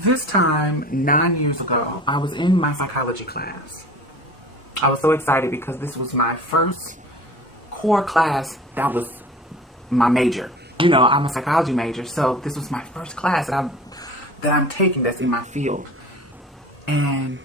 This time, 9 years ago, I was in my psychology class. I was so excited because this was my first core class that was my major. You know, I'm a psychology major, so this was my first class that I'm taking that's in my field. And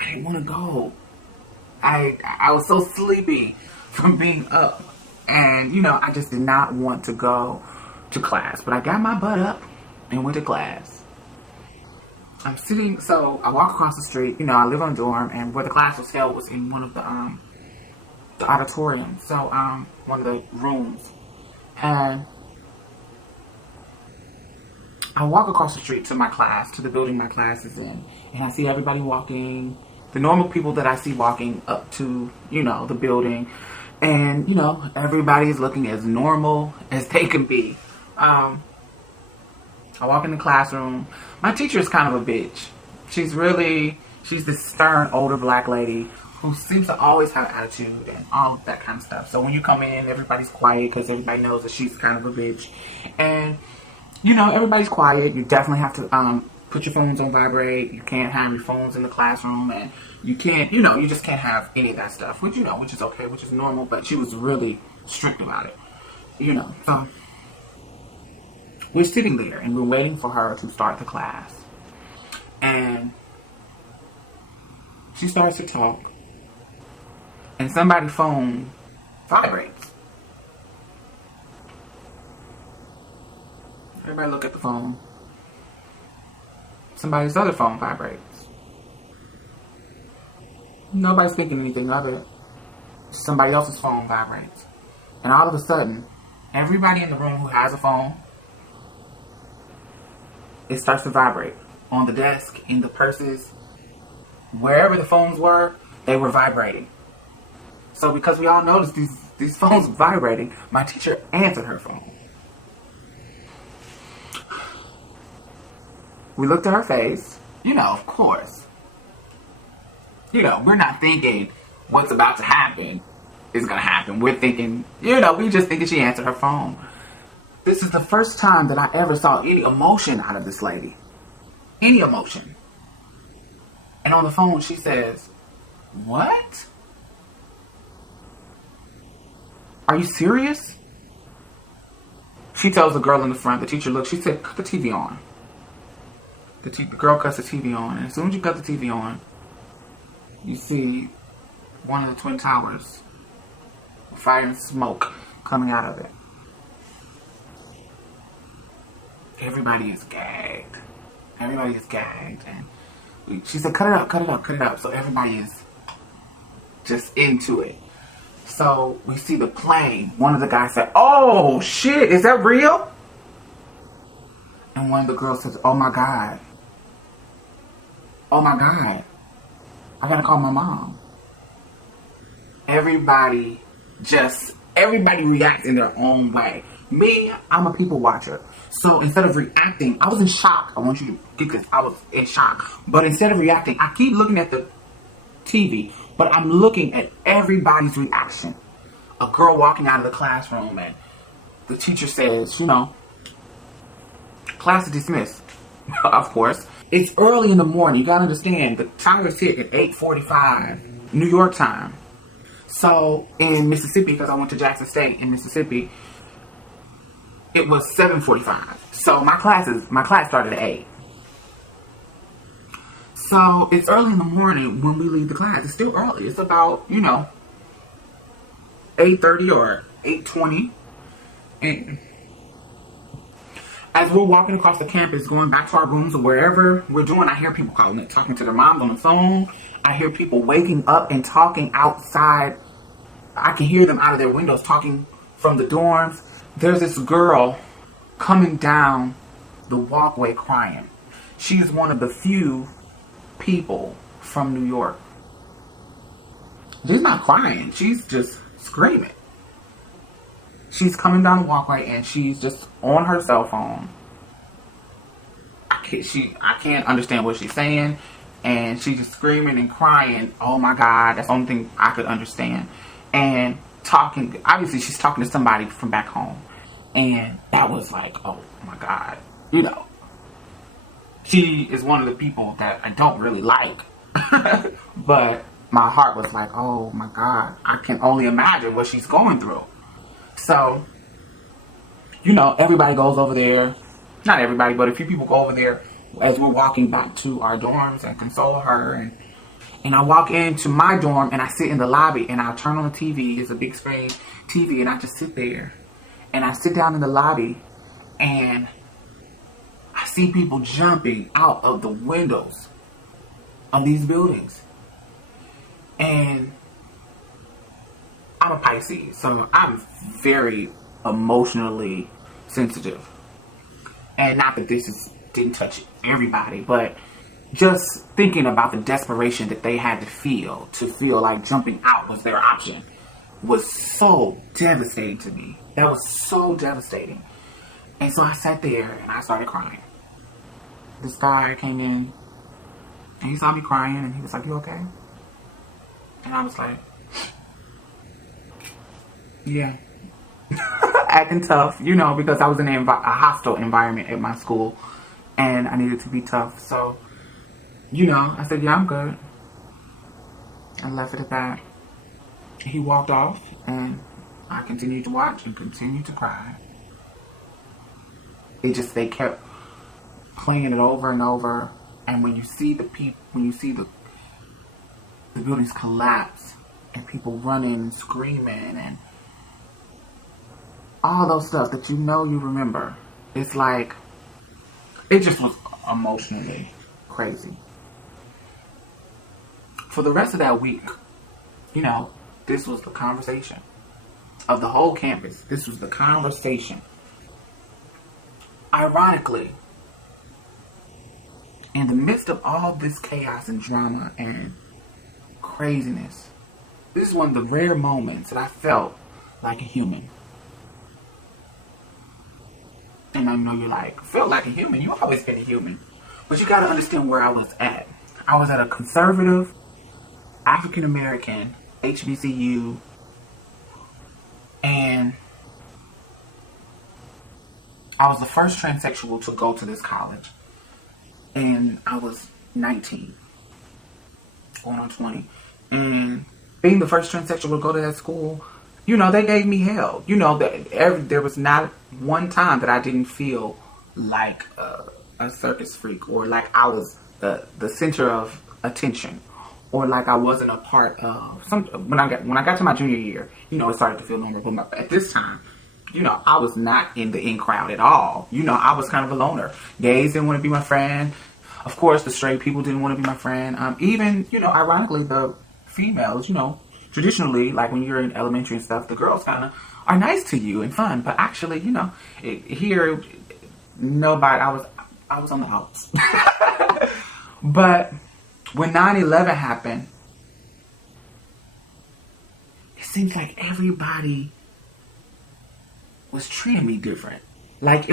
I didn't want to go. I was so sleepy from being up. And, you know, I just did not want to go to class. But I got my butt up and went to class. I'm sitting, so I walk across the street. You know, I live on a dorm, and where the class was held was in one of the auditoriums. So, one of the rooms. And I walk across the street to my class, to the building my class is in. And I see everybody walking, the normal people that I see walking up to, you know, the building. And, you know, everybody's looking as normal as they can be. I walk in the classroom. My teacher is kind of a bitch. She's this stern, older black lady who seems to always have attitude and all that kind of stuff. So when you come in, everybody's quiet because everybody knows that she's kind of a bitch. And, you know, everybody's quiet. You definitely have to put your phones on vibrate. You can't have your phones in the classroom. And you can't, you know, you just can't have any of that stuff. Which, you know, which is okay, which is normal. But she was really strict about it. You know, so we're sitting there and we're waiting for her to start the class. And she starts to talk. And somebody's phone vibrates. Everybody look at the phone. Somebody's other phone vibrates. Nobody's thinking anything of it. Somebody else's phone vibrates. And all of a sudden, everybody in the room who has a phone, it starts to vibrate. On the desk, in the purses, wherever the phones were, they were vibrating. So because we all noticed these phones vibrating, my teacher answered her phone. We looked at her face. You know, of course. You know, we're not thinking what's about to happen is going to happen. We're thinking, you know, we just thinking she answered her phone. This is the first time that I ever saw any emotion out of this lady. Any emotion. And on the phone, she says, "What? Are you serious?" She tells the girl in the front, the teacher, look, she said, "Cut the TV on." The girl cuts the TV on. And as soon as you cut the TV on, you see one of the Twin Towers, fire and smoke coming out of it. Everybody is gagged. Everybody is gagged. And she said, "Cut it up, cut it up, cut it up." So everybody is just into it. So we see the plane. One of the guys said, "Oh shit, is that real?" And one of the girls says, "Oh my God. Oh my God. I gotta call my mom." Everybody reacts in their own way. Me, I'm a people watcher. So instead of reacting, I was in shock. I want you to get this. I was in shock. But instead of reacting, I keep looking at the TV, but I'm looking at everybody's reaction. A girl walking out of the classroom and the teacher says, you know, "Class is dismissed." Of course. It's early in the morning. You gotta understand, the towers hit at 8:45 New York time. So in Mississippi, because I went to Jackson State in Mississippi, it was 7:45. So my class started at 8. So it's early in the morning when we leave the class. It's still early. It's about, you know, 8:30 or 8:20. And as we're walking across the campus, going back to our rooms or wherever we're doing, I hear people calling it, talking to their moms on the phone. I hear people waking up and talking outside. I can hear them out of their windows talking from the dorms. There's this girl coming down the walkway crying. She's one of the few people from New York. She's not crying. She's just screaming. She's coming down the walkway and she's just on her cell phone. I can't understand what she's saying. And she's just screaming and crying. Oh my God. That's the only thing I could understand. And talking. Obviously, she's talking to somebody from back home. And that was like, oh my God. You know. She is one of the people that I don't really like. But my heart was like, oh my God, I can only imagine what she's going through. So, everybody goes over there. Not everybody, but a few people go over there as we're walking back to our dorms and console her. And I walk into my dorm and I sit in the lobby and I turn on the TV. It's a big screen TV and I just sit there. And I sit down in the lobby and I see people jumping out of the windows of these buildings. And I'm a Pisces, so I'm very emotionally sensitive. And not that didn't touch everybody, but just thinking about the desperation that they had to feel like jumping out was their option was so devastating to me. That was so devastating. And so I sat there and I started crying. This guy came in and he saw me crying and he was like, "You okay?" And I was like, yeah. Acting tough, because I was in a hostile environment at my school and I needed to be tough. So, I said, yeah, I'm good. I left it at that. He walked off and I continued to watch and continued to cry. They kept playing it over and over. And when you see the buildings collapse and people running and screaming and all those stuff that you remember, it's like, it just was emotionally crazy. For the rest of that week, this was the conversation of the whole campus. This was the conversation. Ironically, in the midst of all this chaos and drama and craziness, this is one of the rare moments that I felt like a human. And I know you're like, felt like a human? You've always been a human. But you gotta understand where I was at. I was at a conservative, African-American, HBCU, and I was the first transsexual to go to this college. And I was 19, going on 20. And being the first transsexual to go to that school, they gave me hell. There was not one time that I didn't feel like a circus freak or like I was the center of attention or like I wasn't a part of some. When I got to my junior year, it started to feel normal. But at this time, I was not in the in crowd at all. I was kind of a loner. Gays didn't want to be my friend. Of course, the straight people didn't want to be my friend. Even, ironically, the females, traditionally, like when you're in elementary and stuff, the girls kind of are nice to you and fun. But actually, here, nobody, I was on the outs. But when 9/11 happened, it seems like everybody was treating me different. Like,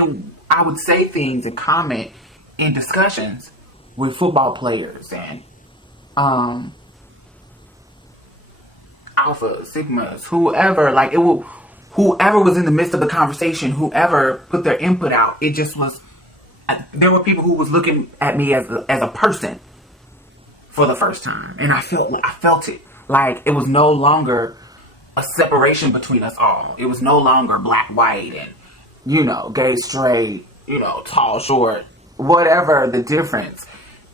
I would say things and comment in discussions with football players and Alpha, Sigmas, whoever, like whoever was in the midst of the conversation, whoever put their input out, it just was, there were people who was looking at me as a person for the first time. And I felt it. Like, it was no longer a separation between us all. It was no longer black, white, and, gay, straight, tall, short, whatever the difference.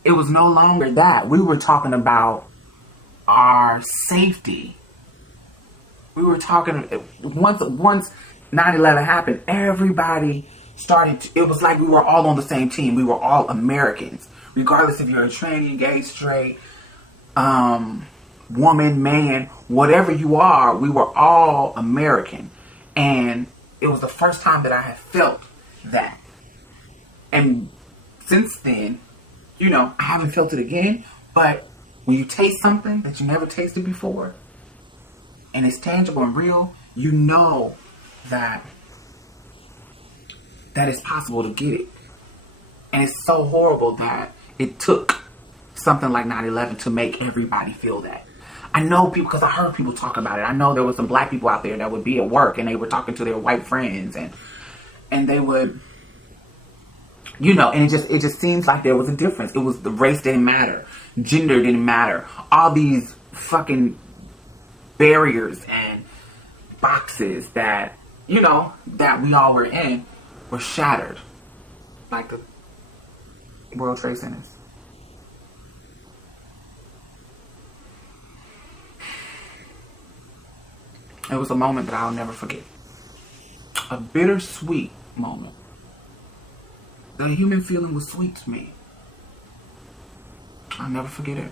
It was no longer that. We were talking about our safety. We were talking, once 9/11 happened, everybody started, it was like we were all on the same team. We were all Americans. Regardless if you're a tranny, gay, straight, woman, man, whatever you are, we were all American. And it was the first time that I had felt that. And since then, I haven't felt it again. But when you taste something that you never tasted before, and it's tangible and real, you know that it's possible to get it. And it's so horrible that it took something like 9/11 to make everybody feel that. I know people, because I heard people talk about it. I know there was some black people out there that would be at work and they were talking to their white friends and they would You know, and it just seems like there was a difference. It was the race didn't matter. Gender didn't matter. All these fucking barriers and boxes that, you know, that we all were in were shattered. Like the World Trade Centers. It was a moment that I'll never forget. A bittersweet moment. The human feeling was sweet to me. I'll never forget it.